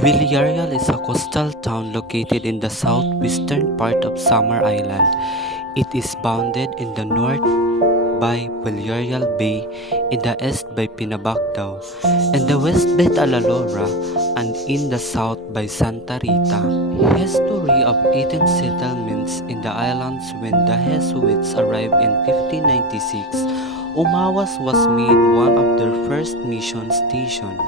Villarreal is a coastal town located in the southwestern part of Samar Island. It is bounded in the north by Villarreal Bay, in the east by Pinabacdao, in the west by Talalora, and in the south by Santa Rita. History of 18 settlements in the islands. When the Jesuits arrived in 1596, Umawas was made one of their first mission stations.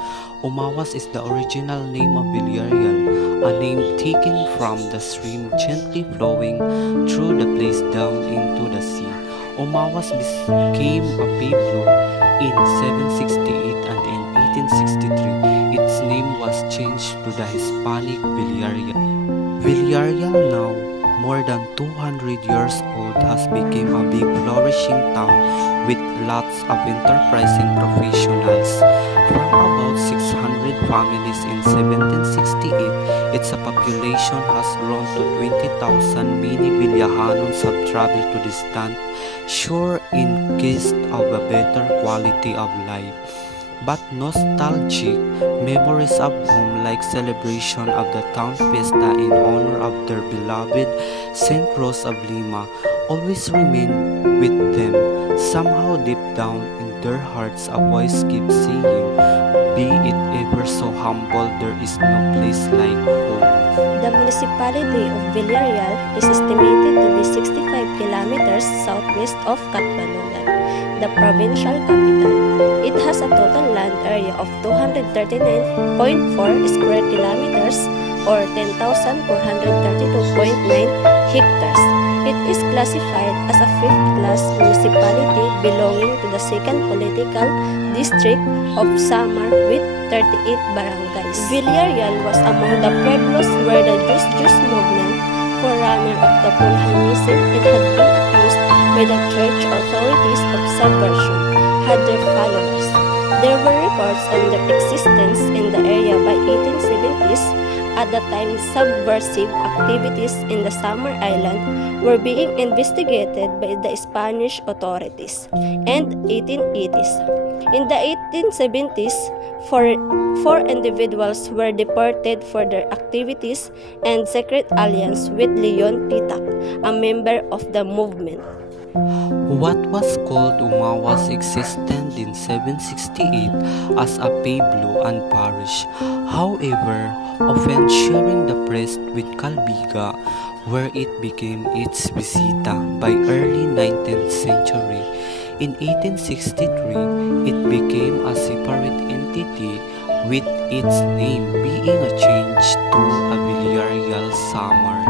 Umawas is the original name of Villarreal, a name taken from the stream gently flowing through the place down into the sea. Umawas became a pueblo in 768, and in 1863 its name was changed to the Hispanic Villarreal. Villarreal, now more than 200 years old, has become a big flourishing town with lots of enterprising professionals. From about 600 families in 1768, its population has grown to 20,000. Many Villajanos have traveled to distant shore in quest of a better quality of life. But nostalgic memories of home, like celebration of the town fiesta in honor of their beloved Saint Rose of Lima, always remain with them. Somehow deep down in their hearts a voice keeps saying, be it ever so humble, there is no place like home. The municipality of Villarreal is estimated to be 65 kilometers southwest of Catbalogan, the provincial capital. It has a total land area of 239.4 square kilometers or 10,432.9 hectares. It is classified as a fifth-class municipality belonging to the second political district of Samar with 38 barangays. Villarreal was among the pueblos where the Jus movement, forerunner of the Pulhanism, it had been accused by the church authorities of subversion, had their followers. There were reports on their existence in the area by 1870s. At the time, subversive activities in the Samar Island were being investigated by the Spanish authorities, and 1880s. In the 1870s, four individuals were deported for their activities and secret alliance with Leon Pitak, a member of the movement. What was called Umawas existed in 768 as a pueblo and parish. However, often sharing the priest with Calbiga, where it became its visita by early 19th century. In 1863, it became a separate entity with its name being changed to a Villarreal Samar.